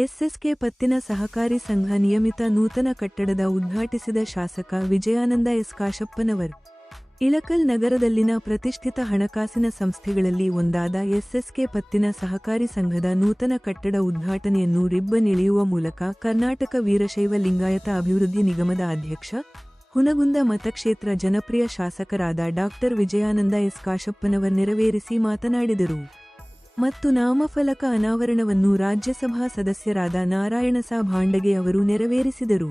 SSK ಪತ್ತಿನ ಸಹಕಾರಿ ಸಂಘ ನಿಯಮಿತ ನೂತನ ಕಟ್ಟಡದ ಉದ್ಘಾಟಿಸಿದ ಶಾಸಕ ವಿಜಯಾನಂದ ಎಸ್ ಕಾಶಪ್ಪನವರ್. ಇಳಕಲ್ ನಗರದಲ್ಲಿನ ಪ್ರತಿಷ್ಠಿತ ಹಣಕಾಸಿನ ಸಂಸ್ಥೆಗಳಲ್ಲಿ ಒಂದಾದ ಎಸ್ಎಸ್ಕೆ ಪತ್ತಿನ ಸಹಕಾರಿ ಸಂಘದ ನೂತನ ಕಟ್ಟಡ ಉದ್ಘಾಟನೆಯನ್ನು ರಿಬ್ಬನ್ ಎಳೆಯುವ ಮೂಲಕ ಕರ್ನಾಟಕ ವೀರಶೈವ ಲಿಂಗಾಯತ ಅಭಿವೃದ್ಧಿ ನಿಗಮದ ಅಧ್ಯಕ್ಷ, ಹುನಗುಂದ ಮತಕ್ಷೇತ್ರ ಜನಪ್ರಿಯ ಶಾಸಕರಾದ ಡಾ. ವಿಜಯಾನಂದ ಎಸ್ ಕಾಶಪ್ಪನವರ್ ನೆರವೇರಿಸಿ ಮಾತನಾಡಿದರು. ಮತ್ತು ನಾಮಫಲಕ ಅನಾವರಣವನ್ನು ರಾಜ್ಯಸಭಾ ಸದಸ್ಯರಾದ ನಾರಾಯಣಸಾ ಭಾಂಡಗೆ ಅವರು ನೆರವೇರಿಸಿದರು.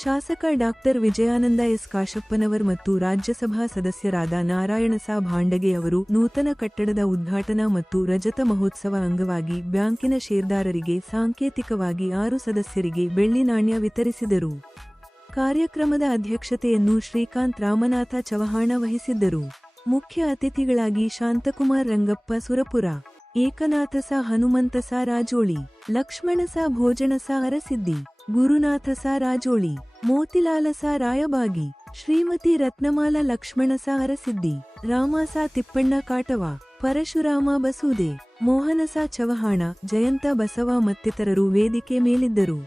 ಶಾಸಕ ಡಾ. ವಿಜಯಾನಂದ ಎಸ್ ಕಾಶಪ್ಪನವರ್ ಮತ್ತು ರಾಜ್ಯಸಭಾ ಸದಸ್ಯರಾದ ನಾರಾಯಣಸಾ ಭಾಂಡಗೆ ಅವರು ನೂತನ ಕಟ್ಟಡದ ಉದ್ಘಾಟನಾ ಮತ್ತು ರಜತ ಮಹೋತ್ಸವ ಅಂಗವಾಗಿ ಬ್ಯಾಂಕಿನ ಷೇರ್ದಾರರಿಗೆ ಸಾಂಕೇತಿಕವಾಗಿ 6 ಸದಸ್ಯರಿಗೆ ಬೆಳ್ಳಿ ನಾಣ್ಯ ವಿತರಿಸಿದರು. ಕಾರ್ಯಕ್ರಮದ ಅಧ್ಯಕ್ಷತೆಯನ್ನು ಶ್ರೀಕಾಂತ್ ರಾಮನಾಥ ಚವಹಾಣ ವಹಿಸಿದ್ದರು. ಮುಖ್ಯ ಅತಿಥಿಗಳಾಗಿ ಶಾಂತಕುಮಾರ್ ರಂಗಪ್ಪ ಸುರಪುರ, ಏಕನಾಥಸ ಹನುಮಂತಸ ರಾಜೋಳಿ, ಲಕ್ಷ್ಮಣಸ ಭೋಜನಸ ಅರಸಿದ್ದಿ, ಗುರುನಾಥಸ ರಾಜೋಳಿ, ಮೋತಿಲಾಲಸ ರಾಯಬಾಗಿ, ಶ್ರೀಮತಿ ರತ್ನಮಾಲ ಲಕ್ಷ್ಮಣಸ ಅರಸಿದ್ದಿ, ರಾಮಸ ತಿಪ್ಪಣ್ಣ ಕಾಟವ, ಪರಶುರಾಮ ಬಸೂದೆ, ಮೋಹನಸ ಚವಹಾಣ, ಜಯಂತ ಬಸವ ಮತ್ತಿತರರು ವೇದಿಕೆ ಮೇಲಿದ್ದರು.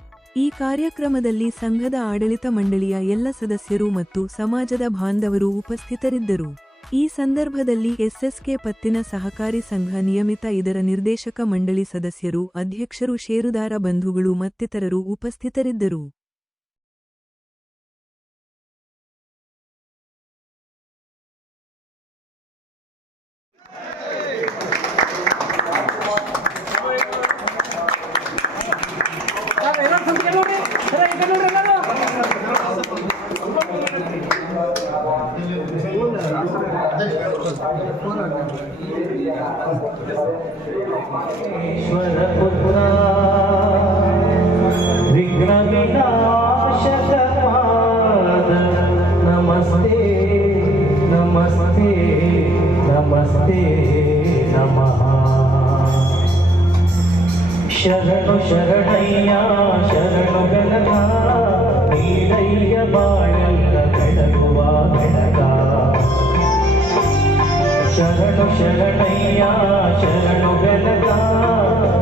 ಈ ಕಾರ್ಯಕ್ರಮದಲ್ಲಿ ಸಂಘದ ಆಡಳಿತ ಮಂಡಳಿಯ ಎಲ್ಲ ಸದಸ್ಯರು ಮತ್ತು ಸಮಾಜದ ಬಾಂಧವರು ಉಪಸ್ಥಿತರಿದ್ದರು. ಈ ಸಂದರ್ಭದಲ್ಲಿ ಎಸ್ಎಸ್ಕೆ ಪತ್ತಿನ ಸಹಕಾರಿ ಸಂಘ ನಿಯಮಿತ ಇದರ ನಿರ್ದೇಶಕ ಮಂಡಳಿ ಸದಸ್ಯರು, ಅಧ್ಯಕ್ಷರು, ಷೇರುದಾರ ಬಂಧುಗಳು ಮತ್ತಿತರರು ಉಪಸ್ಥಿತರಿದ್ದರು. ईश्वरपुत्र विघ्न विनाशक पाद नमस्ते नमस्ते नमस्ते नमः। शरणु शरणय्या शरणु गणग ನೀಡಯ್ಯ ಬಾಳೆಲ್ಲ ಬೆಳಗುವ ಬೆಳಗ. ಶರಣು ಶರಣಯ್ಯ ಶರಣು ಗಣಗ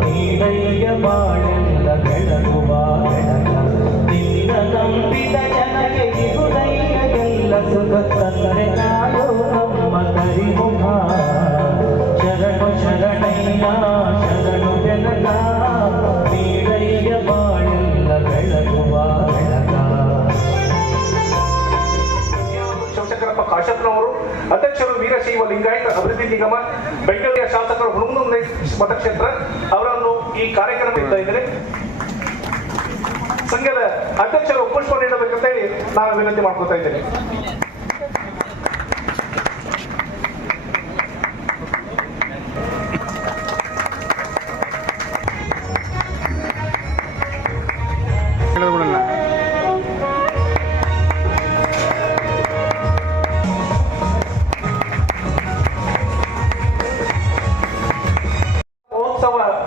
ನೀಡಯ್ಯ ಬಾಳೆಲ್ಲ ಬೆಳಗುವ ಬೆಳಗ. ನಿನ್ನ ನಂಬಿದ ಜನಗೆ ಇರುದಯ್ಯ ಎಲ್ಲ ಸುಖ ತಂದೆ ಕಾಯೋ ನಮ್ಮ ಕರಿಮುಖ. ಶರಣು ಶರಣಯ್ಯ ಶರಣು ಗಣಗ ನೀಡಯ್ಯ ಬಾಳೆಲ್ಲ ಬೆಳಗುವ ಬೆಳಗ. ಶಿವಶಂಕರಪ್ಪ ಕಾಶಪ್ಪನವರು, ಅಧ್ಯಕ್ಷರು ವೀರಶೈವ ಲಿಂಗಾಯತ ಅಭಿವೃದ್ಧಿ ನಿಗಮ, ಬೆಂಗಳೂರಿನ ಶಾಸಕರು ಹುಣಗುಂದ ಮತಕ್ಷೇತ್ರ ಅವರನ್ನು ಈ ಕಾರ್ಯಕ್ರಮ ಇದ್ದಾರೆ. ಸಂಘದ ಅಧ್ಯಕ್ಷರು ಪುಷ್ಪ ನೀಡಬೇಕಂತ ಹೇಳಿ ನಾನು ವಿನಂತಿ ಮಾಡ್ಕೊತಾ ಇದ್ದೇನೆ.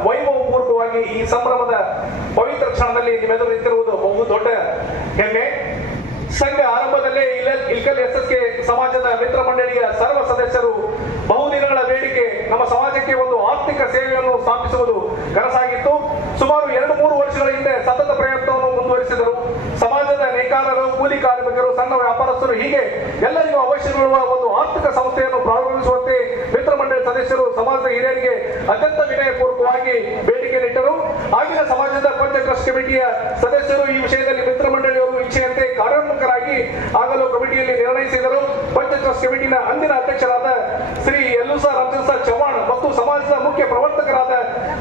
ವೈಭವಪೂರ್ವಕವಾಗಿ ಈ ಸಂಭ್ರಮದ ಪವಿತ್ರ ಕ್ಷಣದಲ್ಲಿ ನಿಮ್ಮೆದುರು ನಿಂತಿರುವುದು ಬಹು ದೊಡ್ಡ ಹೆಮ್ಮೆ. ಸಂಘ ಆರಂಭದಲ್ಲೇ ಇಳಕಲ್ ಎಸ್ಎಸ್ಕೆ ಸಮಾಜದ ಮಿತ್ರ ಮಂಡಳಿಯ ಸರ್ವ ಸದಸ್ಯರು ಬಹುದಿನಗಳ ಬೇಡಿಕೆ ನಮ್ಮ ಸಮಾಜಕ್ಕೆ ಒಂದು ಆರ್ಥಿಕ ಸೇವೆಯನ್ನು ಸ್ಥಾಪಿಸುವುದು ಕನಸಾಗಿತ್ತು. ಸುಮಾರು 2-3 ವರ್ಷಗಳ ಹಿಂದೆ ಸತತ ಪ್ರಯತ್ನವನ್ನು ಮುಂದುವರಿಸಿದರು. ಸಮಾಜದ ನೇಕಾರರು, ಕೂಲಿ ಕಾರ್ಮಿಕರು, ಸಣ್ಣ ವ್ಯಾಪಾರಸ್ಥರು ಹೀಗೆ ಎಲ್ಲರಿಗೂ ಅವಶ್ಯವಿರುವ ಒಂದು ಆರ್ಥಿಕ ಸಂಸ್ಥೆಯನ್ನು ಪ್ರಾರಂಭಿಸುವಂತೆ ಮಿತ್ರ ಮಂಡಳಿ ಸದಸ್ಯರು ಸಮಾಜದ ಹಿರಿಯರಿಗೆ ಅತ್ಯಂತ ವಿನಯಪೂರ್ವಕವಾಗಿ ಬೇಡಿಕೆ ಇಟ್ಟರು. ಆಗಿನ ಸಮಾಜದ ಪಂಚ ಟ್ರಸ್ಟ್ ಕಮಿಟಿಯ ಸದಸ್ಯರು ಈ ವಿಷಯದಲ್ಲಿ ಮಿತ್ರ ಮಂಡಳಿಯವರು ಇಚ್ಛೆಯಂತೆ ಕಾರ್ಯೋನ್ಮುಖರಾಗಿ ಆಗಲು ಕಮಿಟಿಯಲ್ಲಿ ನಿರ್ಣಯಿಸಿದರು. ಪಂಚ ಟ್ರಸ್ಟ್ ಕಮಿಟಿನ ಅಂದಿನ ಅಧ್ಯಕ್ಷರಾದ ಶ್ರೀ ಯಲ್ಲೂಸ ರಾಮಚಂದ್ರ ಚವ್ಹಾಣ್ ಮತ್ತು ಸಮಾಜದ ಮುಖ್ಯ ಪ್ರವರ್ತಕರಾದ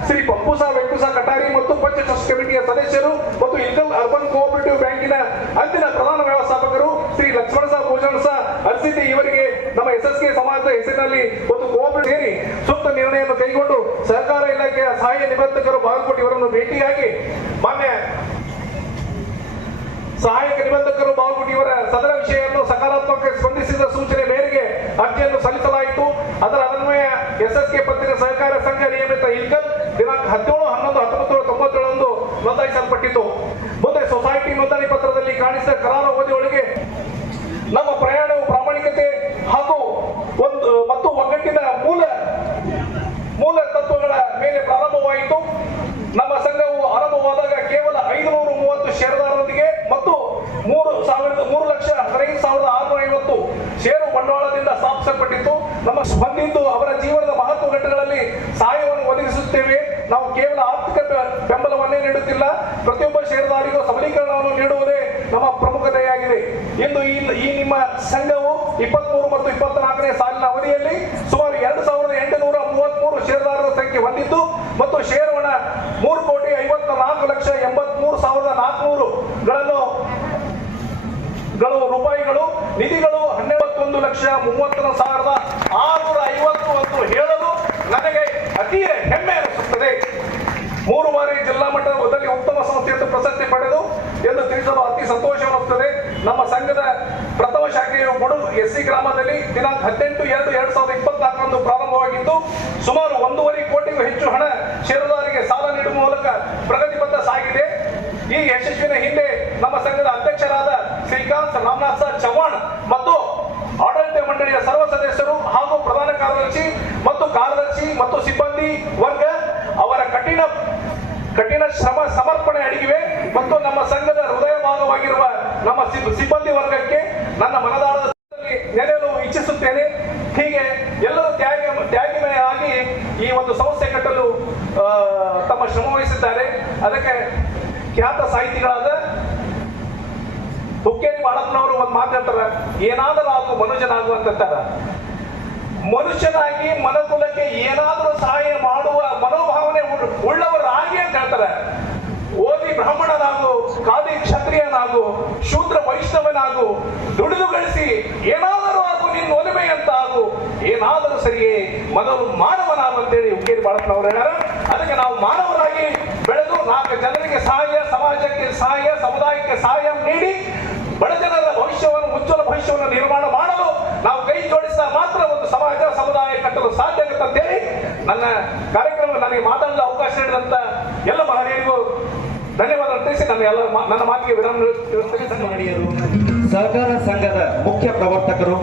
ಶ್ರೀ ಪಪ್ಪುಸ ವೆಂಕುಸ ಕಟಾರಿ ಮತ್ತು ಪಂಚ ಟ್ರಸ್ಟ್ ಕಮಿಟಿಯ ಸದಸ್ಯರು ಮತ್ತು ಇಳಕಲ್ ಅರ್ಬನ್ ಕೋಆಪರೇಟಿವ್ ಬ್ಯಾಂಕಿನ ಅಂದಿನ ಪ್ರಧಾನ ವ್ಯವಸ್ಥಾಪಕರು ಶ್ರೀ ಲಕ್ಷ್ಮಣಸ ಭೋಜನಸ ಅರ್ಸಿದ್ದಿ ಇವರಿಗೆ ನಮ್ಮ ಎಸ್ಎಸ್ಕೆ ಸಮಾಜದ ಹೆಸರಿನಲ್ಲಿ ಒಂದು ಕೋಆಪರೇಟಿವ್ ಸೇರಿ ಸೂಕ್ತ ನಿರ್ಣಯವನ್ನು ಕೈಗೊಂಡು ಸಹಕಾರ ಇಲಾಖೆಯ ಸಹಾಯ ನಿಬಂಧಕರು ಬಾಗಲಕೋಟೆ ಇವರನ್ನು ಭೇಟಿಯಾಗಿ ಮಾನ್ಯ ಸಹಾಯಕ ನಿಬಂಧಕರು ಬಾಗಲಕೋಟೆ ಇವರ ಸದರ ವಿಷಯವನ್ನು ಸಕಾರಾತ್ಮಕ ಸ್ಪಂದಿಸಿದ ಸೂಚನೆ ಮೇರೆಗೆ ಅರ್ಜಿಯನ್ನು ಸಲ್ಲಿಸಲಾಯಿತು. ಅದರ ಅನ್ವಯ ಎಸ್ಎಸ್ಕೆ ಪತ್ತಿನ ಸಹಕಾರ ಸಂಘ ನಿಯಮಿತ ಇಳಕಲ್ ದಿನಾಂಕ 17/11/1997 ನೋಂದಾಯಿಸಲ್ಪಟ್ಟಿತು. ಮುಂದೆ ಸೊಸೈಟಿ ನೋಂದಣಿ ಪತ್ರದಲ್ಲಿ ಕಾಣಿಸಿದ ಕರಾರು ಅವಧಿಯೊಳಗೆ ನಮ್ಮ ಪ್ರಯಾಣವು ಪ್ರಾಮಾಣಿಕತೆ ಹಾಗೂ ಮತ್ತು ಒಗ್ಗಟ್ಟಿನ ಮೂಲ ತತ್ವಗಳ ಮೇಲೆ ಪ್ರಾರಂಭವಾಯಿತು. ನಮ್ಮ ಸಂಘವು ಆರಂಭವಾದಾಗ 3,15,650 ಷೇರು ಬಂಡವಾಳದಿಂದ ಸ್ಥಾಪಿಸಲ್ಪಟ್ಟಿತ್ತು. ನಮ್ಮ ಬಂದಿದ್ದು ಅವರ ಜೀವನದ ಮಹತ್ವ ಘಟ್ಟಗಳಲ್ಲಿ ಸಹಾಯವನ್ನು ಒದಗಿಸುತ್ತೇವೆ. ನಾವು ಕೇವಲ ಆರ್ಥಿಕ ಬೆಂಬಲವನ್ನೇ ನೀಡುತ್ತಿಲ್ಲ, ಪ್ರತಿಯೊಬ್ಬ ಷೇರುದಾರಿಗೂ ಸಬಲೀಕರಣವನ್ನು ನೀಡುವುದೇ ನಮ್ಮ ಪ್ರಮುಖತೆಯಾಗಿದೆ. ಇಂದು ಈ ನಿಮ್ಮ ಸಂಘವು 23 ಮತ್ತು 24ನೇ ಸಾಲಿನ ಅವಧಿಯಲ್ಲಿ ಸುಮಾರು 2,833 ಷೇರುದಾರರ ಸಂಖ್ಯೆ ಹೊಂದಿದ್ದು ಮತ್ತು ಷೇರು ಹಣ 3,54,84,400 ರೂಪಾಯಿಗಳು, ನಿಧಿಗಳು 11,31,30,650 ಅಂತ ಹೇಳಲು ನನಗೆ ಅತಿ ಹೆಮ್ಮೆ ಅನಿಸುತ್ತದೆ. 3 ಬಾರಿ ಜಿಲ್ಲಾ ಮಟ್ಟದಲ್ಲಿ ಉತ್ತಮ ಸಂಸ್ಥೆ ಎಂದು ಪ್ರಶಸ್ತಿ ಪಡೆದು ಎಂದು ತಿಳಿಸಲು ಅತಿ ಸಂತೋಷವಾಗುತ್ತದೆ. ನಮ್ಮ ಸಂಘದ ಪ್ರಥಮ ಶಾಖೆಯು ಬುಡುಗು ಎಸ್ಸಿ ಗ್ರಾಮದಲ್ಲಿ ದಿನಾಂಕ 18/2/2024 ಪ್ರಾರಂಭವಾಗಿದ್ದು ಸುಮಾರು 1.5 ಕೋಟಿಗೂ ಹೆಚ್ಚು ಹಣ ಷೇರುದಾರರಿಗೆ ಸಾಲ ನೀಡುವ ಮೂಲಕ ಪ್ರಗತಿಪಥ ಸಾಗಿದೆ. ಈ ಯಶಸ್ವಿನ ಹಿಂದೆ ನಮ್ಮ ಸಂಘದ ಅಧ್ಯಕ್ಷರಾದ ಶ್ರೀಕಾಂತ್ ರಾಮನಾಥ್ ಚವ್ಹಾಣ್ ಮತ್ತು ಆಡಳಿತ ಮಂಡಳಿಯ ಸರ್ವ ಸದಸ್ಯರು ಹಾಗೂ ಪ್ರಧಾನ ಕಾರ್ಯದರ್ಶಿ ಮತ್ತು ಸಿಬ್ಬಂದಿ ವರ್ಗ ಅವರ ಕಠಿಣ ಶ್ರಮ ಸಮರ್ಪಣೆ ಅಡಗಿವೆ ಮತ್ತು ನಮ್ಮ ಸಂಘದ ಹೃದಯ ಭಾಗವಾಗಿರುವ ನಮ್ಮ ಸಿಬ್ಬಂದಿ ವರ್ಗಕ್ಕೆ ನನ್ನ ಮನದಾಳದಲ್ಲಿ ನೆನೆಯಲು ಇಚ್ಛಿಸುತ್ತೇನೆ. ಹೀಗೆ ಎಲ್ಲರೂ ತ್ಯಾಗಿಮಯವಾಗಿ ಈ ಒಂದು ಸಂಸ್ಥೆ ಕಟ್ಟಲು ತಮ್ಮ ಶ್ರಮ ವಹಿಸಿದ್ದಾರೆ. ಅದಕ್ಕೆ ಖ್ಯಾತ ಸಾಹಿತಿಗಳಾದ ಹುಕ್ಕೇರಿ ಬಾಳಪ್ಪನವರು ಒಂದು ಮಾತಾಡ್ತಾರ, ಏನಾದರೂ ಆಗು ಮನುಷ್ಯನಾಗು ಅಂತಾರ. ಮನುಷ್ಯನಾಗಿ ಮನಕುಲಕ್ಕೆ ಏನಾದರೂ ಸಹಾಯ ಮಾಡುವ ಮನೋಭಾವನೆ ಉಳ್ಳವರಾಗಿ ಅಂತ ಹೇಳ್ತಾರೆ. ಓದಿ ಬ್ರಾಹ್ಮಣನಾಗು, ಖಾದಿ ಕ್ಷತ್ರಿಯನಾಗು, ಶೂದ್ರ ವೈಷ್ಣವನಾಗು, ದುಡಿದು ಗಳಿಸಿ ಏನಾದರೂ ಆಗು, ನಿನ್ನ ಒಲಿಮೆ ಅಂತ ಆಗು, ಏನಾದರೂ ಸರಿಯೇ ಮೊದಲು ಮಾನವನಾಗು ಅಂತೇಳಿ ಹುಕ್ಕೇರಿ ಬಾಳಪ್ಪನವರು ಹೇಳ್ಯಾರ. ಅದಕ್ಕೆ ನಾವು ಮಾನವರಾಗಿ ಬೆಳೆದು 4 ಜನರಿಗೆ ಸಹಾಯ, ಸಮಾಜಕ್ಕೆ ಸಹಾಯ, ಸಮುದಾಯಕ್ಕೆ ಸಹಾಯ ನೀಡಿ ಬಡ ಜನರ ಭವಿಷ್ಯವನ್ನು, ಉಜ್ವಲ ಭವಿಷ್ಯವನ್ನು ನಿರ್ಮಾಣ ಮಾಡಲು ನಾವು ಕೈ ಜೋಡಿಸಿದ ಮಾತ್ರ ಒಂದು ಸಮಾಜ, ಸಮುದಾಯ ಕಟ್ಟಲು ಸಾಧ್ಯ ಆಗುತ್ತೆ ಅಂತೇಳಿ ನನ್ನ ಕಾರ್ಯಕ್ರಮ ನನಗೆ ಮಾತಾಡಲು ಅವಕಾಶ ನೀಡಿದಂತ ಎಲ್ಲ ಮಹನೀಯರಿಗೂ ಧನ್ಯವಾದ ತಿಳಿಸಿ ನನ್ನ ಮಾತಿಗೆ ವಿರಾಮ ನೀಡಿದರು. ಸಹಕಾರ ಸಂಘದ ಮುಖ್ಯ ಪ್ರವರ್ತಕರು,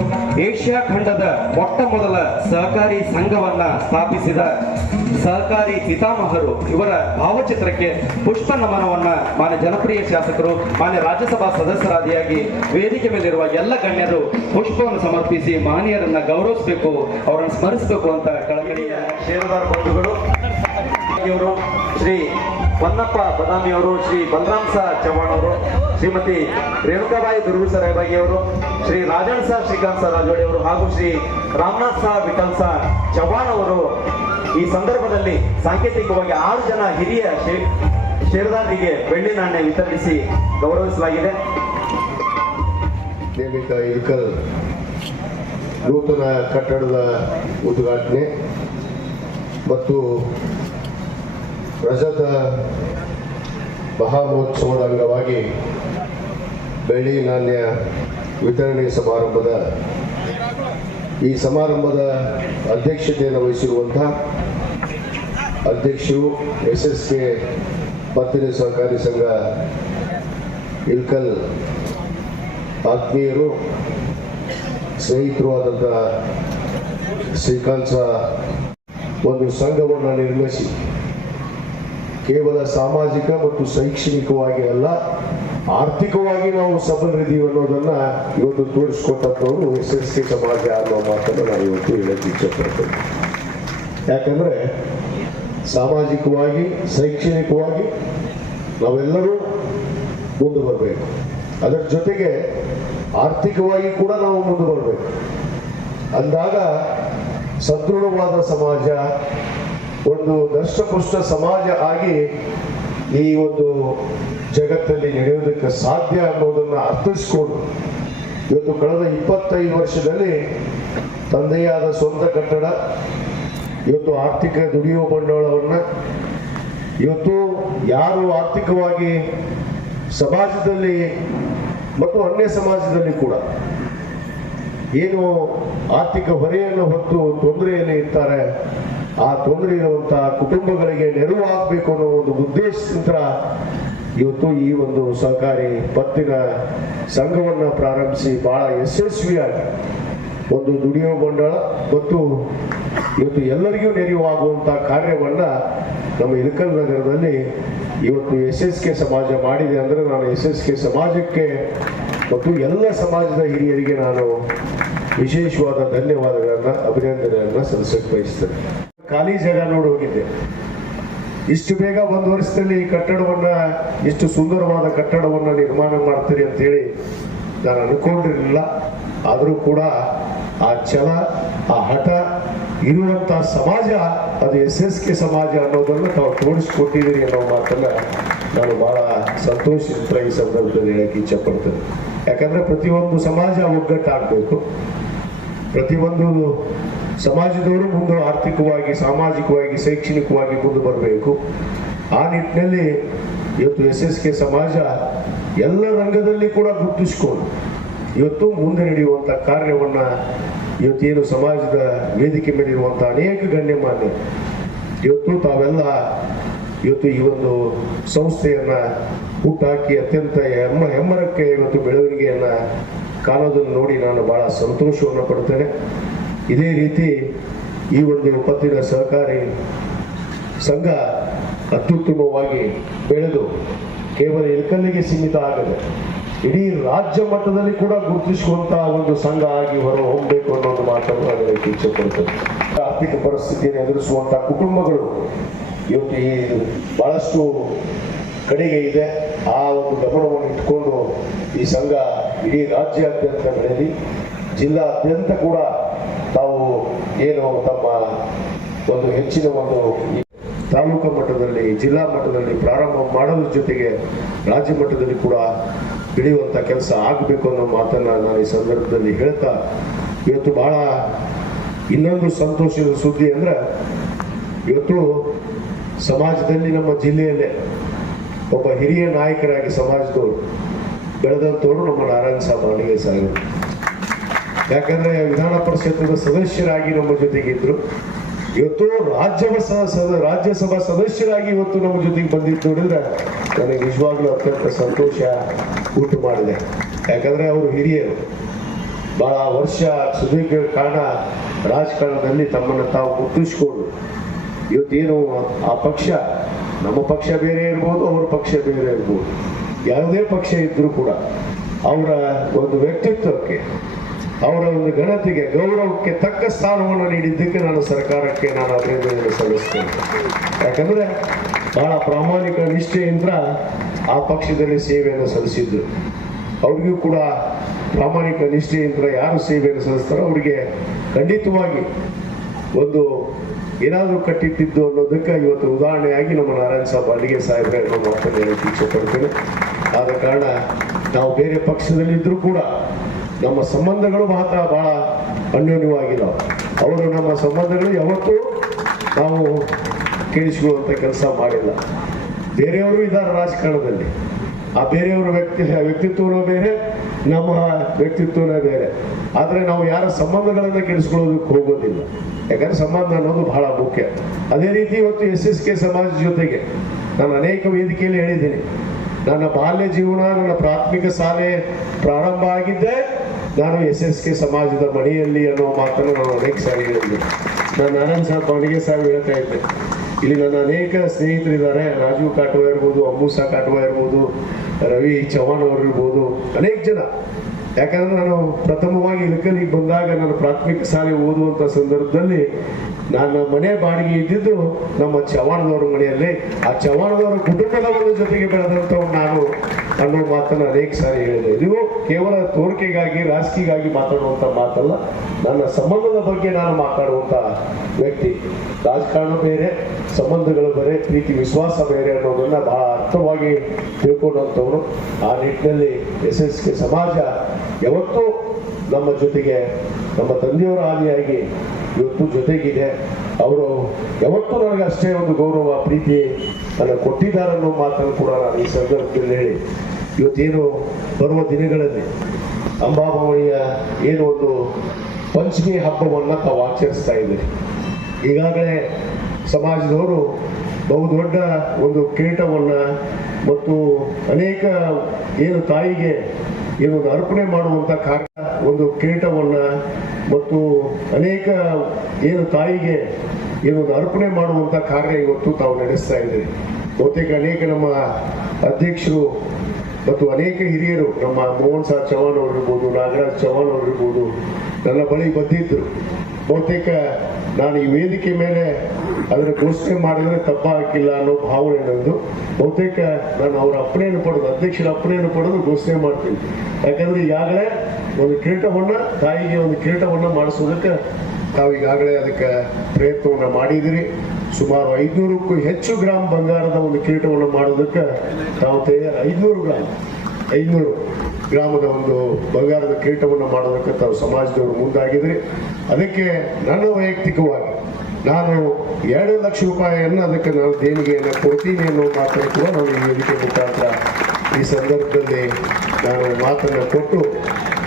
ಏಷ್ಯಾ ಖಂಡದ ಮೊಟ್ಟ ಮೊದಲ ಸಹಕಾರಿ ಸಂಘವನ್ನ ಸ್ಥಾಪಿಸಿದ ಸಹಕಾರಿ ಪಿತಾಮಹರು ಇವರ ಭಾವಚಿತ್ರಕ್ಕೆ ಪುಷ್ಪ ನಮನವನ್ನ ಮಾನ್ಯ ಜನಪ್ರಿಯ ಶಾಸಕರು, ಮಾನ್ಯ ರಾಜ್ಯಸಭಾ ಸದಸ್ಯರಾದಿಯಾಗಿ ವೇದಿಕೆ ಮೇಲಿರುವ ಎಲ್ಲ ಗಣ್ಯರು ಪುಷ್ಪವನ್ನು ಸಮರ್ಪಿಸಿ ಮಹನೀಯರನ್ನ ಗೌರವಿಸಬೇಕು, ಅವರನ್ನು ಸ್ಮರಿಸಬೇಕು ಅಂತ ಕಳಕಳಿಯ ಷೇರುದಾರ ಬಂಧುಗಳು ಇವರು ಶ್ರೀ ಹೊನ್ನಪ್ಪ ಬದಾಮಿ ಅವರು, ಶ್ರೀ ಬಲರಾಮ್ ಸಾ ಚವ್ಹಾಣ್ ಅವರು, ಶ್ರೀಮತಿ ರೇಣುಕಾಬಾಯಿ ದುರ್ಗುಸರಾಯಬಾಗಿ ಅವರು, ಶ್ರೀ ರಾಜನ್ ಸಾ ಶ್ರೀಕಾಂತ್ ಸಾ ರಾಜೋಡಿ ಅವರು ಹಾಗೂ ಶ್ರೀ ರಾಮನಾಥ್ ಸಾ ವಿಠಲ್ ಸಾ ಚವ್ಹಾಣ್ ಅವರು ಈ ಸಂದರ್ಭದಲ್ಲಿ ಸಾಂಕೇತಿಕವಾಗಿ 6 ಜನ ಹಿರಿಯ ಷೇರುದಾರರಿಗೆ ಬೆಳ್ಳಿ ನಾಣ್ಯ ವಿತರಿಸಿ ಗೌರವಿಸಲಾಗಿದೆ. ನೇಮಿತ ಇಳಕಲ್ ನೂತನ ಕಟ್ಟಡದ ಉದ್ಘಾಟನೆ ಮತ್ತು ರಜತ ಮಹಾಮಹೋತ್ಸವದ ಅಂಗವಾಗಿ ಬೆಳ್ಳಿ ನಾಣ್ಯ ವಿತರಣೆ ಸಮಾರಂಭದ ಈ ಸಮಾರಂಭದ ಅಧ್ಯಕ್ಷತೆಯನ್ನು ವಹಿಸಿರುವಂತಹ ಅಧ್ಯಕ್ಷರು SSK ಪತ್ತಿನ ಸಹಕಾರಿ ಸಂಘ ಇಳಕಲ್ ಆತ್ಮೀಯರು, ಸ್ನೇಹಿತರು ಆದಂಥ ಶ್ರೀಕಾಂತ್ ಒಂದು ಸಂಘವನ್ನು ನಿರ್ಮಿಸಿ ಕೇವಲ ಸಾಮಾಜಿಕ ಮತ್ತು ಶೈಕ್ಷಣಿಕವಾಗಿ ಅಲ್ಲ, ಆರ್ಥಿಕವಾಗಿ ನಾವು ಸಬಲರಿದ್ದೀವಿ ಅನ್ನೋದನ್ನ ಇವತ್ತು ತೋರಿಸ್ಕೊಟ್ಟವರು SSK ಸಮಾಜ ಅನ್ನೋ ಮಾತನ್ನು ನಾನು ಇವತ್ತು ಹೇಳಕ್ಕೆ ಇಚ್ಛೆಪಡ್ತೇನೆ. ಯಾಕಂದ್ರೆ ಸಾಮಾಜಿಕವಾಗಿ, ಶೈಕ್ಷಣಿಕವಾಗಿ ನಾವೆಲ್ಲರೂ ಮುಂದೆ ಬರಬೇಕು, ಅದರ ಜೊತೆಗೆ ಆರ್ಥಿಕವಾಗಿ ಕೂಡ ನಾವು ಮುಂದೆ ಬರಬೇಕು. ಅಂದಾಗ ಸದೃಢವಾದ ಸಮಾಜ, ಒಂದು ದಷ್ಟಪುಷ್ಟ ಸಮಾಜ ಆಗಿ ಈ ಒಂದು ಜಗತ್ತಲ್ಲಿ ನಡೆಯೋದಕ್ಕೆ ಸಾಧ್ಯ ಅನ್ನೋದನ್ನ ಅರ್ಥಿಸ್ಕೊಂಡು ಇವತ್ತು ಕಳೆದ 25 ವರ್ಷದಲ್ಲಿ ತಂದೆಯಾದ ಸ್ವಂತ ಕಟ್ಟಡ, ಇವತ್ತು ಆರ್ಥಿಕ ದುಡಿಯುವ ಬಂಡವಾಳವನ್ನ, ಇವತ್ತು ಯಾರು ಆರ್ಥಿಕವಾಗಿ ಸಮಾಜದಲ್ಲಿ ಮತ್ತು ಅನ್ಯ ಸಮಾಜದಲ್ಲಿ ಕೂಡ ಏನು ಆರ್ಥಿಕ ಹೊರೆಯನ್ನು ಹೊತ್ತು ತೊಂದರೆಯಲ್ಲಿ ಇರ್ತಾರೆ, ಆ ತೊಂದರೆ ಇರುವಂತಹ ಕುಟುಂಬಗಳಿಗೆ ನೆರವು ಆಗಬೇಕು ಅನ್ನೋ ಒಂದು ಉದ್ದೇಶದಿಂದ ಇವತ್ತು ಈ ಒಂದು ಸಹಕಾರಿ ಪತ್ತಿನ ಸಂಘವನ್ನ ಪ್ರಾರಂಭಿಸಿ ಬಹಳ ಯಶಸ್ವಿಯಾಗಿ ಒಂದು ದುಡಿಯುವ ಮಂಡಳ ಮತ್ತು ಇವತ್ತು ಎಲ್ಲರಿಗೂ ನೆರವಾಗುವಂತಹ ಕಾರ್ಯವನ್ನ ನಮ್ಮ ಇಳಕಲ್ ನಗರದಲ್ಲಿ ಇವತ್ತು SSK ಸಮಾಜ ಮಾಡಿದೆ ಅಂದರೆ ನಾನು SSK ಸಮಾಜಕ್ಕೆ ಮತ್ತು ಎಲ್ಲ ಸಮಾಜದ ಹಿರಿಯರಿಗೆ ನಾನು ವಿಶೇಷವಾದ ಧನ್ಯವಾದಗಳನ್ನು ಅಭಿನಂದನೆಯನ್ನು ಸಲ್ಲಿಸಕ್ಕೆ ಬಯಸ್ತೇನೆ. ಖಾಲಿ ಜಾಗ ನೋಡಿ ಹೋಗಿದ್ದೆ. ಇಷ್ಟು ಬೇಗ ಒಂದು ವರ್ಷದಲ್ಲಿ ಈ ಕಟ್ಟಡವನ್ನು, ಇಷ್ಟು ಸುಂದರವಾದ ಕಟ್ಟಡವನ್ನು ನಿರ್ಮಾಣ ಮಾಡ್ತೀರಿ ಅಂತೇಳಿ ನಾನು ಅನ್ಕೊಂಡಿರಲಿಲ್ಲ. ಆದರೂ ಕೂಡ ಆ ಛಲ, ಆ ಹಠ ಇರುವಂಥ ಸಮಾಜ ಅದು SSK ಸಮಾಜ ಅನ್ನೋದನ್ನು ತಾವು ತೋರಿಸ್ಕೊಟ್ಟಿದ್ದೀರಿ ಅನ್ನೋ ಮಾತನ್ನು ನಾನು ಬಹಳ ಸಂತೋಷದಿಂದ ಈ ಸಂದರ್ಭದಲ್ಲಿ ಹೇಳಕ್ಕೆ ಇಚ್ಛಪಡ್ತೇನೆ. ಯಾಕಂದರೆ ಪ್ರತಿಯೊಂದು ಸಮಾಜ ಒಗ್ಗಟ್ಟಾಗಬೇಕು. ಪ್ರತಿಯೊಂದು ಸಮಾಜದವರು ಮುಂದೆ ಆರ್ಥಿಕವಾಗಿ, ಸಾಮಾಜಿಕವಾಗಿ, ಶೈಕ್ಷಣಿಕವಾಗಿ ಮುಂದೆ ಬರಬೇಕು. ಆ ನಿಟ್ಟಿನಲ್ಲಿ ಇವತ್ತು SSK ಸಮಾಜ ಎಲ್ಲ ರಂಗದಲ್ಲಿ ಕೂಡ ಗುರುತಿಸಿಕೊಂಡು ಇವತ್ತು ಮುಂದೆ ನಡೆಯುವಂಥ ಕಾರ್ಯವನ್ನು ಇವತ್ತೇನು ಸಮಾಜದ ವೇದಿಕೆ ಮೇಲೆ ಇರುವಂಥ ಅನೇಕ ಗಣ್ಯಮಾನ್ಯ ಇವತ್ತು ತಾವೆಲ್ಲ ಇವತ್ತು ಈ ಒಂದು ಸಂಸ್ಥೆಯನ್ನು ಹುಟ್ಟಾಕಿ ಅತ್ಯಂತ ಹೆಮ್ಮರಕ್ಕೆ ಇವತ್ತು ಬೆಳವಣಿಗೆಯನ್ನು ಕಾಣೋದನ್ನು ನೋಡಿ ನಾನು ಬಹಳ ಸಂತೋಷವನ್ನು ಪಡ್ತೇನೆ. ಇದೇ ರೀತಿ ಈ ಒಂದು ಪತ್ತಿನ ಸಹಕಾರಿ ಸಂಘ ಅತ್ಯುತ್ತಮವಾಗಿ ಬೆಳೆದು ಕೇವಲ ಇಳಕಲ್ಲಿಗೆ ಸೀಮಿತ ಆಗದೆ ಇಡೀ ರಾಜ್ಯ ಮಟ್ಟದಲ್ಲಿ ಕೂಡ ಗುರುತಿಸುವಂತಹ ಒಂದು ಸಂಘ ಆಗಿ ಹೊರ ಹೋಗಬೇಕು ಅನ್ನೋ ಒಂದು ಮಾತನ್ನು ನಾನು ಹೇಳಕ್ಕೆ ಇಚ್ಛೆಪಡ್ತೇನೆ. ಆರ್ಥಿಕ ಪರಿಸ್ಥಿತಿಯನ್ನು ಎದುರಿಸುವಂತಹ ಕುಟುಂಬಗಳು ಇವತ್ತು ಈ ಬಹಳಷ್ಟು ಕಡೆಗೆ ಇದೆ. ಆ ಒಂದು ಗಮನವನ್ನು ಇಟ್ಕೊಂಡು ಈ ಸಂಘ ಇಡೀ ರಾಜ್ಯಾದ್ಯಂತ ಬೆಳೆದಿ, ಜಿಲ್ಲಾದ್ಯಂತ ಕೂಡ ತಾವು ಏನು ತಮ್ಮ ಒಂದು ಹೆಚ್ಚಿನ ಒಂದು ತಾಲೂಕು ಮಟ್ಟದಲ್ಲಿ, ಜಿಲ್ಲಾ ಮಟ್ಟದಲ್ಲಿ ಪ್ರಾರಂಭ ಮಾಡೋದ್ರ ಜೊತೆಗೆ ರಾಜ್ಯ ಮಟ್ಟದಲ್ಲಿ ಕೂಡ ಬೆಳೆಯುವಂಥ ಕೆಲಸ ಆಗಬೇಕು ಅನ್ನೋ ಮಾತನ್ನು ನಾನು ಈ ಸಂದರ್ಭದಲ್ಲಿ ಹೇಳ್ತಾ, ಇವತ್ತು ಬಹಳ ಇನ್ನೊಂದು ಸಂತೋಷದ ಸುದ್ದಿ ಅಂದರೆ ಇವತ್ತು ಸಮಾಜದಲ್ಲಿ ನಮ್ಮ ಜಿಲ್ಲೆಯಲ್ಲೇ ಒಬ್ಬ ಹಿರಿಯ ನಾಯಕರಾಗಿ ಸಮಾಜದವರು ಬೆಳೆದಂಥವರು ನಮ್ಮ ನಾರಾಯಣ ಸಾಬ್ ಅಡಿಗೆ ಸಾಗರು. ಯಾಕಂದರೆ ವಿಧಾನ ಪರಿಷತ್ನ ಸದಸ್ಯರಾಗಿ ನಮ್ಮ ಜೊತೆಗಿದ್ರು. ಇವತ್ತು ರಾಜ್ಯಸಭಾ ಸದಸ್ಯರಾಗಿ ಇವತ್ತು ನಮ್ಮ ಜೊತೆಗೆ ಬಂದಿದ್ದು ನೋಡಿದ್ರೆ ನನಗೆ ನಿಜವಾಗ್ಲೂ ಅತ್ಯಂತ ಸಂತೋಷ ಉಂಟು ಮಾಡಿದೆ. ಯಾಕಂದರೆ ಅವರು ಹಿರಿಯರು, ಬಹಳ ವರ್ಷ ಸುದೀರ್ಘ ಕಾರಣ ರಾಜಕಾರಣದಲ್ಲಿ ತಮ್ಮನ್ನು ತಾವು ಗುರುತಿಸಿಕೊಂಡು ಇವತ್ತೇನು ಆ ಪಕ್ಷ, ನಮ್ಮ ಪಕ್ಷ ಬೇರೆ ಇರ್ಬೋದು, ಅವ್ರ ಪಕ್ಷ ಬೇರೆ ಇರ್ಬೋದು, ಯಾವುದೇ ಪಕ್ಷ ಇದ್ದರೂ ಕೂಡ ಅವರ ಒಂದು ವ್ಯಕ್ತಿತ್ವಕ್ಕೆ, ಅವರ ಒಂದು ಘನತೆಗೆ, ಗೌರವಕ್ಕೆ ತಕ್ಕ ಸ್ಥಾನವನ್ನು ನೀಡಿದ್ದಕ್ಕೆ ನಾನು ಸರ್ಕಾರಕ್ಕೆ ನಾನು ಅಭಿನಂದನೆ ಸಲ್ಲಿಸ್ತೇನೆ. ಯಾಕಂದರೆ ಬಹಳ ಪ್ರಾಮಾಣಿಕ ನಿಷ್ಠೆಯಿಂದ ಆ ಪಕ್ಷದಲ್ಲಿ ಸೇವೆಯನ್ನು ಸಲ್ಲಿಸಿದ್ರು. ಅವ್ರಿಗೂ ಕೂಡ ಪ್ರಾಮಾಣಿಕ ನಿಷ್ಠೆಯಿಂದ ಯಾರು ಸೇವೆಯನ್ನು ಸಲ್ಲಿಸ್ತಾರೋ ಅವರಿಗೆ ಖಂಡಿತವಾಗಿ ಒಂದು ಏನಾದರೂ ಕಟ್ಟಿಟ್ಟಿದ್ದು ಅನ್ನೋದಕ್ಕೆ ಇವತ್ತು ಉದಾಹರಣೆಯಾಗಿ ನಮ್ಮ ನಾರಾಯಣ ಸಾಬ್ ಅಡಿಗೆ ಸಾಹೇಬ್ರೆ ಅನ್ನೋ ಮಾತನ್ನು ಹೇಳಕ್ಕೆ ಇಚ್ಛೆಪಡ್ತೇನೆ. ಆದ ಕಾರಣ ನಾವು ಬೇರೆ ಪಕ್ಷದಲ್ಲಿದ್ದರೂ ಕೂಡ ನಮ್ಮ ಸಂಬಂಧಗಳು ಮಾತ್ರ ಬಹಳ ಅನ್ಯೋನ್ಯವಾಗಿದ್ದಾವೆ. ಅವರು ನಮ್ಮ ಸಂಬಂಧಗಳು ಯಾವತ್ತೂ ನಾವು ಕೇಳಿಸಿಕೊಳ್ಳುವಂಥ ಕೆಲಸ ಮಾಡಿಲ್ಲ. ಬೇರೆಯವರು ಇದ್ದಾರೆ ರಾಜಕಾರಣದಲ್ಲಿ, ಆ ಬೇರೆಯವರ ವ್ಯಕ್ತಿತ್ವನೂ ಬೇರೆ, ನಮ್ಮ ವ್ಯಕ್ತಿತ್ವನೇ ಬೇರೆ. ಆದರೆ ನಾವು ಯಾರ ಸಂಬಂಧಗಳನ್ನು ಕೆಡಿಸ್ಕೊಳ್ಳೋದಕ್ಕೆ ಹೋಗೋದಿಲ್ಲ. ಯಾಕಂದರೆ ಸಂಬಂಧ ಅನ್ನೋದು ಬಹಳ ಮುಖ್ಯ. ಅದೇ ರೀತಿ ಇವತ್ತು SSK ಸಮಾಜ ಜೊತೆಗೆ ನಾನು ಅನೇಕ ವೇದಿಕೆಯಲ್ಲಿ ಹೇಳಿದ್ದೀನಿ. ನನ್ನ ಬಾಲ್ಯ ಜೀವನ, ನನ್ನ ಪ್ರಾಥಮಿಕ ಶಾಲೆ ಪ್ರಾರಂಭ ಆಗಿದ್ದೆ ನಾನು SSK ಸಮಾಜದ ಮನೆಯಲ್ಲಿ ಅನ್ನೋ ಮಾತನ್ನು ನಾನು ಅನೇಕ ಸಾರಿ ಹೇಳಿದ್ದೆ. ನಾನು ನಾರಾಯಣ ಸಾಬ್ ಅಡಿಗೆ ಸಾಹೇಬ್ ಹೇಳ್ತಾ ಇದ್ದೆ, ಇಲ್ಲಿ ನನ್ನ ಅನೇಕ ಸ್ನೇಹಿತರಿದ್ದಾರೆ. ರಾಜೀವ್ ಕಾಟುವ ಇರ್ಬೋದು, ಅಂಬೂಸಾ ಕಾಟುವ ಇರ್ಬೋದು, ರವಿ ಚವ್ಹಾಣ್ ಅವರು ಇರ್ಬೋದು, ಅನೇಕ ಜನ. ಯಾಕಂದ್ರೆ ನಾನು ಪ್ರಥಮವಾಗಿ ಇಳಕಲ್ಲಿಗೆ ಬಂದಾಗ ನಾನು ಪ್ರಾಥಮಿಕ ಶಾಲೆ ಓದುವಂಥ ಸಂದರ್ಭದಲ್ಲಿ ನನ್ನ ಮನೆ ಬಾಡಿಗೆ ಇದ್ದಿದ್ದು ನಮ್ಮ ಚವ್ಹಾಣದವ್ರ ಮನೆಯಲ್ಲಿ. ಆ ಚವ್ಹಾಣದವರ ಕುಟುಂಬದವರ ಜೊತೆಗೆ ಬೆಳೆದಂಥವ್ರು ನಾನು ಅನ್ನೋ ಮಾತನ್ನು ಅನೇಕ ಸಾರಿ ಹೇಳಿದೆ. ಇದು ಕೇವಲ ತೋರಿಕೆಗಾಗಿ, ರಾಜಕೀಯಗಾಗಿ ಮಾತಾಡುವಂಥ ಮಾತಲ್ಲ. ನನ್ನ ಸಂಬಂಧದ ಬಗ್ಗೆ ನಾನು ಮಾತಾಡುವಂಥ ವ್ಯಕ್ತಿ. ರಾಜಕಾರಣ ಬೇರೆ, ಸಂಬಂಧಗಳು ಬೇರೆ, ಪ್ರೀತಿ ವಿಶ್ವಾಸ ಬೇರೆ ಅನ್ನೋದನ್ನು ಬಹಳ ಅರ್ಥವಾಗಿ ತಿಳ್ಕೊಂಡಂಥವ್ರು. ಆ ನಿಟ್ಟಿನಲ್ಲಿ SSK ಸಮಾಜ ಯಾವತ್ತೂ ನಮ್ಮ ಜೊತೆಗೆ, ನಮ್ಮ ತಂದೆಯವರ ಆದಿಯಾಗಿ ಇವತ್ತು ಜೊತೆಗಿದೆ. ಅವರು ಯಾವತ್ತೂ ನನಗೆ ಅಷ್ಟೇ ಒಂದು ಗೌರವ, ಪ್ರೀತಿ ಅನ್ನು ಕೊಟ್ಟಿದ್ದಾರೆ ಅನ್ನೋ ಮಾತನ್ನು ಕೂಡ ನಾನು ಈ ಸಂದರ್ಭದಲ್ಲಿ ಹೇಳಿ, ಇವತ್ತೇನು ಬರುವ ದಿನಗಳಲ್ಲಿ ಅಂಬಾಭವಾನಿಯ ಏನು ಒಂದು ಪಂಚಮಿ ಹಬ್ಬವನ್ನು ತಾವು ಆಚರಿಸ್ತಾ ಇದ್ದೀರಿ. ಈಗಾಗಲೇ ಸಮಾಜದವರು ಬಹುದೊಡ್ಡ ಒಂದು ಕಿರೀಟವನ್ನು ಮತ್ತು ಅನೇಕ ಏನು ತಾಯಿಗೆ ಏನೊಂದು ಅರ್ಪಣೆ ಮಾಡುವಂಥ ಕಾರ್ಯ, ಒಂದು ಕಿರೀಟವನ್ನು ಮತ್ತು ಅನೇಕ ಏನು ತಾಯಿಗೆ ಏನೊಂದು ಅರ್ಪಣೆ ಮಾಡುವಂಥ ಕಾರ್ಯ ಇವತ್ತು ತಾವು ನಡೆಸ್ತಾ ಇದ್ದೀರಿ. ಬಹುತೇಕ ಅನೇಕ ನಮ್ಮ ಅಧ್ಯಕ್ಷರು ಮತ್ತು ಅನೇಕ ಹಿರಿಯರು ನಮ್ಮ ಮೋಹನ್ ಸಾರ್ ಚವಾಣ್ ಅವರಿರ್ಬೋದು, ನಾಗರಾಜ್ ಚವಾಣ್ ಅವರಿರ್ಬೋದು ನನ್ನ ಬಳಿ ಬಂದಿದ್ದರು. ಬಹುತೇಕ ನಾನು ಈ ವೇದಿಕೆ ಮೇಲೆ ಅದನ್ನು ಘೋಷಣೆ ಮಾಡಿದರೆ ತಪ್ಪಾಗಿಲ್ಲ ಅನ್ನೋ ಭಾವನೆ ನಂದು. ಬಹುತೇಕ ನಾನು ಅವರ ಅಪ್ಪಣೆಯನ್ನು ಪಡೆದು, ಅಧ್ಯಕ್ಷರ ಅಪ್ಪಣೆಯನ್ನು ಪಡೆದು ಘೋಷಣೆ ಮಾಡ್ತೀನಿ. ಯಾಕಂದ್ರೆ ಈಗಾಗಲೇ ಒಂದು ಕಿರೀಟವನ್ನು, ತಾಯಿಗೆ ಒಂದು ಕಿರೀಟವನ್ನು ಮಾಡಿಸೋದಕ್ಕೆ ತಾವು ಈಗಾಗಲೇ ಅದಕ್ಕೆ ಪ್ರಯತ್ನವನ್ನು ಮಾಡಿದಿರಿ. ಸುಮಾರು 500ಕ್ಕೂ ಹೆಚ್ಚು ಗ್ರಾಮ್ ಬಂಗಾರದ ಒಂದು ಕಿರೀಟವನ್ನು ಮಾಡೋದಕ್ಕೆ ತಾವು 500 ಗ್ರಾಮದ ಒಂದು ಬಂಗಾರದ ಕಿರೀಟವನ್ನು ಮಾಡೋದಕ್ಕೆ ತಾವು ಸಮಾಜದವರು ಮುಂದಾಗಿದ್ರಿ. ಅದಕ್ಕೆ ನನ್ನ ವೈಯಕ್ತಿಕವಾಗಿ ನಾನು 2 ಲಕ್ಷ ರೂಪಾಯಿಯನ್ನು ಅದಕ್ಕೆ ನಾನು ದೇಣಿಗೆಯನ್ನು ಕೊಡ್ತೀನಿ ಅನ್ನೋ ಮಾತನ್ನು ಕೂಡ ನಾನು ಈ ವೇದಿಕೆ ಮುಖಾಂತರ ಈ ಸಂದರ್ಭದಲ್ಲಿ ನಾನು ಮಾತನ್ನು ಕೊಟ್ಟು,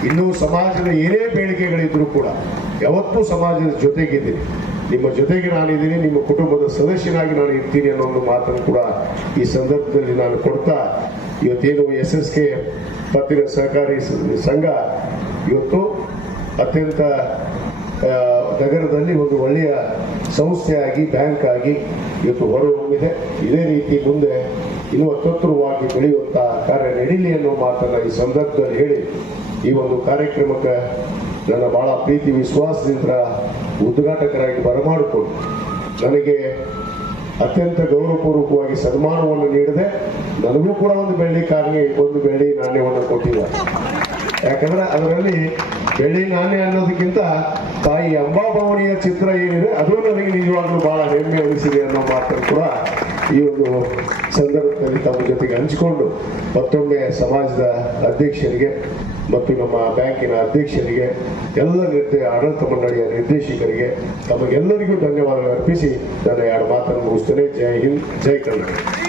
ಇನ್ನೂ ಸಮಾಜದ ಏನೇ ಬೇಡಿಕೆಗಳಿದ್ರೂ ಕೂಡ ಯಾವತ್ತೂ ಸಮಾಜದ ಜೊತೆಗಿದ್ದೀನಿ, ನಿಮ್ಮ ಜೊತೆಗೆ ನಾನಿದ್ದೀನಿ, ನಿಮ್ಮ ಕುಟುಂಬದ ಸದಸ್ಯನಾಗಿ ನಾನು ಇರ್ತೀನಿ ಅನ್ನೋ ಒಂದು ಮಾತನ್ನು ಕೂಡ ಈ ಸಂದರ್ಭದಲ್ಲಿ ನಾನು ಕೊಡ್ತಾ, ಇವತ್ತೇನು SSK ಪತ್ತಿನ ಸಹಕಾರಿ ಸಂಘ ಇವತ್ತು ಅತ್ಯಂತ ನಗರದಲ್ಲಿ ಒಂದು ಒಳ್ಳೆಯ ಸಂಸ್ಥೆಯಾಗಿ, ಬ್ಯಾಂಕ್ ಆಗಿ ಇವತ್ತು ಹೊರಹೊಮ್ಮಿದೆ. ಇದೇ ರೀತಿ ಮುಂದೆ ಇನ್ನೂ ಅತ್ಯುತ್ತಮವಾಗಿ ಬೆಳೆಯುವಂಥ ಕಾರ್ಯ ನಡೀಲಿ ಅನ್ನೋ ಮಾತನ್ನು ಈ ಸಂದರ್ಭದಲ್ಲಿ ಹೇಳಿ, ಈ ಒಂದು ಕಾರ್ಯಕ್ರಮಕ್ಕೆ ನನ್ನ ಬಹಳ ಪ್ರೀತಿ ವಿಶ್ವಾಸದಿಂದ ಉದ್ಘಾಟಕರಾಗಿ ಬರಮಾಡಿಕೊಂಡು ನನಗೆ ಅತ್ಯಂತ ಗೌರವಪೂರ್ವಕವಾಗಿ ಸನ್ಮಾನವನ್ನು ನೀಡಿದೆ. ನನಗೂ ಕೂಡ ಒಂದು ಬೆಳ್ಳಿ ನಾಣ್ಯವನ್ನು ಕೊಟ್ಟಿದ್ದಾರೆ. ಯಾಕಂದ್ರೆ ಅದರಲ್ಲಿ ಬೆಳ್ಳಿ ನಾಣ್ಯ ಅನ್ನೋದಕ್ಕಿಂತ ತಾಯಿ ಅಂಬಾಭವಾನಿಯ ಚಿತ್ರ ಏನಿದೆ ಅದು ನನಗೆ ನಿಜವಾಗ್ಲೂ ಬಹಳ ಹೆಮ್ಮೆ ಅನಿಸಿದೆ ಅನ್ನೋ ಮಾತನ್ನು ಕೂಡ ಈ ಒಂದು ಸಂದರ್ಭದಲ್ಲಿ ತಮ್ಮ ಜೊತೆಗೆ ಹಂಚಿಕೊಂಡು ಮತ್ತೊಮ್ಮೆ ಸಮಾಜದ ಅಧ್ಯಕ್ಷರಿಗೆ ಮತ್ತು ನಮ್ಮ ಬ್ಯಾಂಕಿನ ಅಧ್ಯಕ್ಷರಿಗೆ, ಎಲ್ಲ ಆಡಳಿತ ಮಂಡಳಿಯ ನಿರ್ದೇಶಕರಿಗೆ ತಮಗೆಲ್ಲರಿಗೂ ಧನ್ಯವಾದಗಳು ಅರ್ಪಿಸಿ ನನ್ನ 2 ಮಾತನ್ನು ಮುಗಿಸ್ತೇನೆ. ಜೈ ಹಿಂದ್, ಜೈ ಕರ್ನಾಟಕ.